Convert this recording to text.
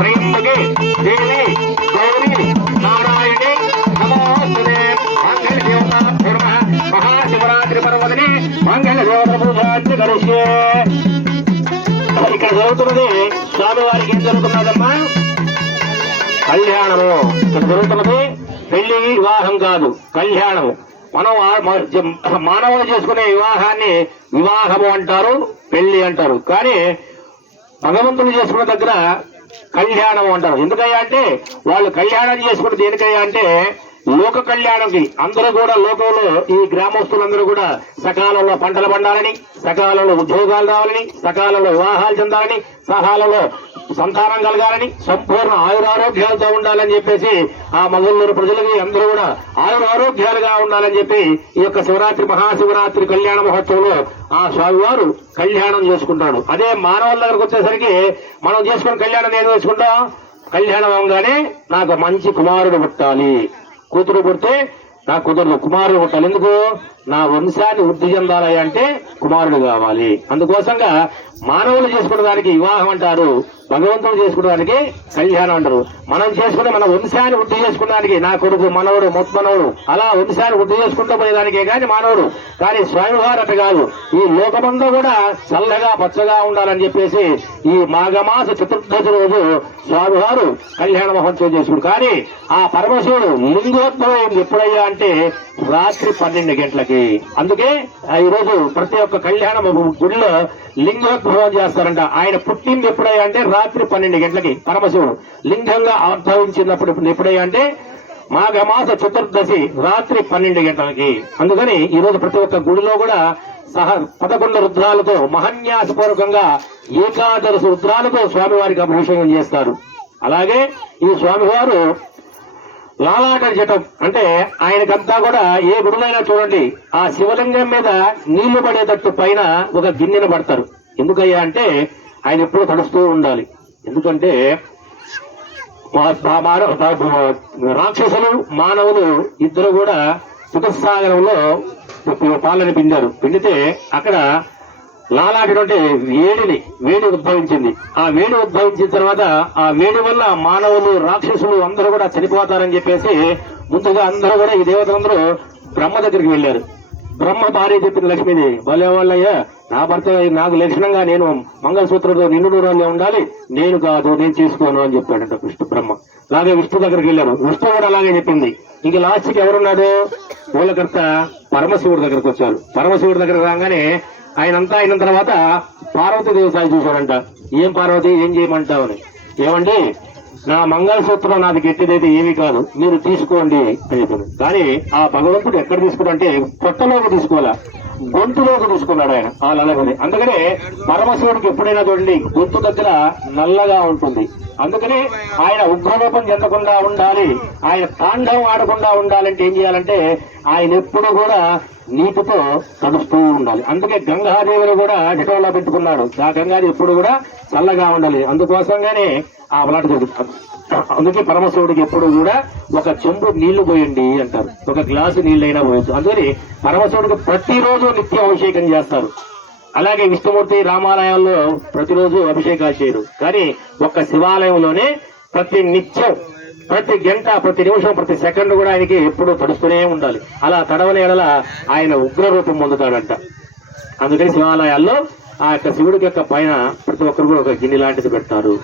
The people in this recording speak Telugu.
త్రయంబకే దేవి గౌరీ నారాయణి నమోస్తుతే మంగళ దేవతా పూర్వ మహాశివరాత్రి పర్వదిని మంగళ దేవత పూజాన్ని కలిసే ఇక్కడ జరుగుతున్నది స్వామివారికి ఏం జరుగుతున్నదమ్మా? కళ్యాణము. ఇక్కడ జరుగుతున్నది పెళ్ళి వివాహం కాదు కళ్యాణము. మనం ఆ- మానవులు చేసుకునే వివాహాన్ని వివాహము అంటారు పెళ్ళి అంటారు. కానీ భగవంతుడు చేసుకున్న దగ్గర కళ్యాణం అంటారు. ఎందుకయ్యా అంటే వాళ్ళు కళ్యాణం చేసుకున్న దేనికయ్యా అంటే లోక కళ్యాణంకి. అందరూ కూడా లోకంలో ఈ గ్రామస్తులందరూ కూడా సకాలంలో పంటలు పండాలని సకాలంలో ఉద్యోగాలు రావాలని సకాలంలో వివాహాలు చెందాలని సకాలంలో సంతానం కలగాలని సంపూర్ణ ఆయురారోగ్యాలతో ఉండాలని చెప్పేసి ఆ మంగళూరు ప్రజలకి అందరూ కూడా ఆయురారోగ్యాలుగా ఉండాలని చెప్పి ఈ యొక్క శివరాత్రి మహాశివరాత్రి కళ్యాణ మహోత్సవంలో ఆ స్వామివారు కళ్యాణం చేసుకుంటాడు అదే మానవుల దగ్గరకు వచ్చేసరికి మనం చేసుకున్న కళ్యాణం ఏం చేసుకుంటాం? కళ్యాణం అవగానే నాకు మంచి కుమారుడు పుట్టాలి. కూతురు పుడితే నా కుదరదు కుమారుడు పుట్టాలి. ఎందుకు? నా వంశాన్ని వృద్ధి చెందాలి అంటే కుమారుడు కావాలి. అందుకోసంగా మానవులు చేసుకోవడానికి వివాహం అంటారు భగవంతుడు చేసుకోవడానికి కళ్యాణం అంటారు. మనం చేసుకునే మన వంశాన్ని వృద్ధి చేసుకోవడానికి నా కొడుకు మనవడు మొత్తమనవుడు అలా వంశాన్ని వృద్ధి చేసుకుంటూ పోయేదానికే కానీ మానవుడు. కానీ స్వామివారు అట కాదు. ఈ లోకమంతా కూడా చల్లగా పచ్చగా ఉండాలని చెప్పేసి ఈ మాఘమాస చతుర్దశి రోజు స్వామివారు కళ్యాణ మహోత్సవం చేసుకుడు కానీ ఆ పరమశివుడు లింగోద్భవం ఎప్పుడయ్యా అంటే రాత్రి పన్నెండు గంటలకి. అందుకే ఆ రోజు ప్రతి ఒక్క కళ్యాణం గుడిలో లింగోద్భవం చేస్తారంట. ఆయన పుట్టింది ఎప్పుడయ్యా అంటే రాత్రి పన్నెండు గంటలకి పరమశివుడు. లింగంగా ఆవిర్భవించినప్పుడు ఎప్పుడయ్యా అంటే మాఘమాస చతుర్దశి రాత్రి పన్నెండు గంటలకి. అందుకని ఈ రోజు ప్రతి ఒక్క గుడిలో కూడా సహ పదకొండు రుద్రాలతో మహన్యాసపూర్వకంగా ఏకాదశి రుద్రాలతో స్వామివారికి అభిషేకం చేస్తారు. అలాగే ఈ స్వామివారు లాలాట జటం అంటే ఆయనకంతా కూడా ఏ గుడులైనా చూడండి ఆ శివలింగం మీద నీళ్ళు పడేటట్టు పైన ఒక గిన్నెను పడతారు. ఎందుకయ్యా అంటే ఆయన ఎప్పుడూ తడుస్తూ ఉండాలి. ఎందుకంటే రాక్షసులు మానవులు ఇద్దరు కూడా సుఖసాగరంలో పాలని పిండారు. పిండితే అక్కడ లాలాటటువంటి వేడిని వేడి ఉద్భవించింది. ఆ వేడి ఉద్భవించిన తర్వాత ఆ వేడి వల్ల మానవులు రాక్షసులు అందరూ కూడా చనిపోతారని చెప్పేసి ముందుగా అందరూ కూడా ఈ దేవతలందరూ బ్రహ్మ దగ్గరికి వెళ్ళారు. బ్రహ్మ భార్య చెప్పిన లక్ష్మిది భలే వాళ్ళయ్యా నా భర్త నాకు లక్షణంగా నేను మంగళసూత్రంతో నిండు నూరాల్లో ఉండాలి నేను కాదు నేను చేసుకోను అని చెప్పాడంట విష్ణు బ్రహ్మ. అలాగే విష్ణు దగ్గరికి వెళ్ళారు విష్ణు కూడా అలాగే చెప్పింది. ఇంక లాస్ట్కి ఎవరున్నాడు? మూలకర్త పరమశివుడి దగ్గరకు వచ్చారు. పరమశివుడి దగ్గర రాగానే ఆయనంతా అయిన తర్వాత పార్వతి సాయి చూశాడంట. ఏం పార్వతి? ఏం చేయమంటావు అని ఏమండి? నా మంగళసూత్రం నాది గట్టిదైతే ఏమీ కాదు. మీరు తీసుకోండి అని కానీ ఆ భగవంతుడు ఎక్కడ తీసుకున్నాడంటే పొట్టలోకి తీసుకోవాలా? గొంతులోకి తీసుకున్నాడు ఆయన ఆ నల్లగని అందుకనే పరమశివుడికి ఎప్పుడైనా చూడండి గొంతు దగ్గర నల్లగా ఉంటుంది. అందుకని ఆయన ఉగ్రరూపం చెందకుండా ఉండాలి ఆయన తాండవం ఆడకుండా ఉండాలంటే ఏం చేయాలంటే ఆయన ఎప్పుడు కూడా నీటితో తడుస్తూ ఉండాలి. అందుకే గంగాదేవిని కూడా జటంలో పెట్టుకున్నాడు. ఆ గంగాది ఎప్పుడు కూడా చల్లగా ఉండాలి. అందుకోసంగానే ఆ అలాంటి జరుగుతుంది. అందుకే పరమశివుడికి ఎప్పుడు కూడా ఒక చెంబు నీళ్ళు పోయండి అంటారు. ఒక గ్లాసు నీళ్ళైనా పోయొచ్చు. అందుకని పరమశివుడికి ప్రతిరోజు నిత్యం అభిషేకం చేస్తారు. అలాగే విష్ణుమూర్తి రామాలయాల్లో ప్రతిరోజు అభిషేకాలు చేయరు. కానీ ఒక్క శివాలయంలోనే ప్రతి నిత్యం ప్రతి గంట ప్రతి నిమిషం ప్రతి సెకండ్ కూడా ఆయనకి ఎప్పుడూ తడుస్తూనే ఉండాలి. అలా తడవని ఎడల ఆయన ఉగ్ర రూపం పొందుతాడంట. అందుకని శివాలయాల్లో ఆ యొక్క శివుడికి యొక్క పైన ప్రతి ఒక్కరు కూడా ఒక గిన్నె లాంటిది పెడతారు.